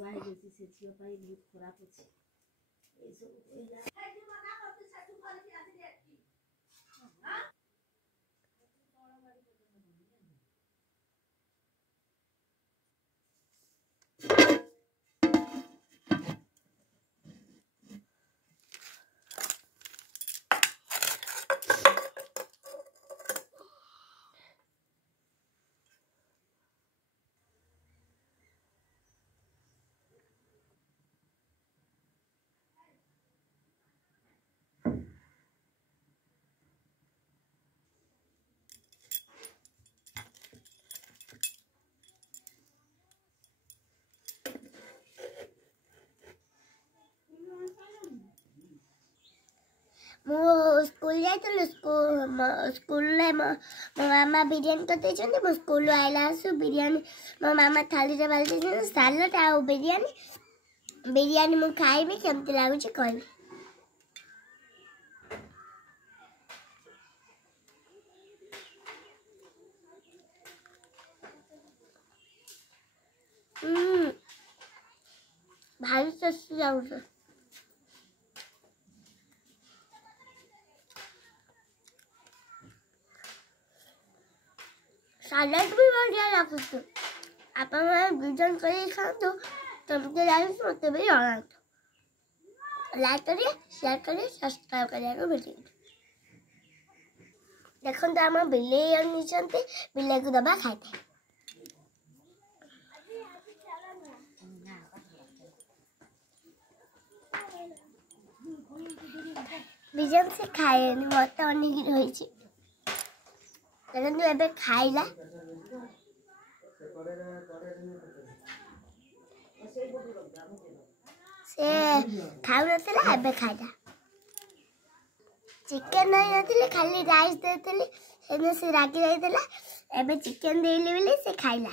भाई जैसे से झियो पाई बहुत खराब अछि ए सब कोइला हे जे मना करते सासु घर के आदि रे हां तोड़ा बाड़ी स्कूल जाइल स्कूल मो मामा बिरियानी करते मो स्कूल आइला बिरियानी मो मामा थाली रे बाल्टी सालड आ बिरियानी मु खाइबी केमती लागुची कहबी। भारी टेस्टी लागुची। सालड भी बढ़िया लागुची। आपण बिजन करी खातो तुमके लागुची मते भी जଣା। लाइक करिए शेयर करिए सब्सक्राइब करिए वीडियो देखो तो आम बिले नीचंते बिले को दबा खाते बिजन से खाए मत अनेक रही देखो एबे खाइला से खाऊ नथिला एबे खाइला चिकन नहीं नथिले खाली राइस देथिले से रागी जाइला एबे चिकन देइले से खाइला।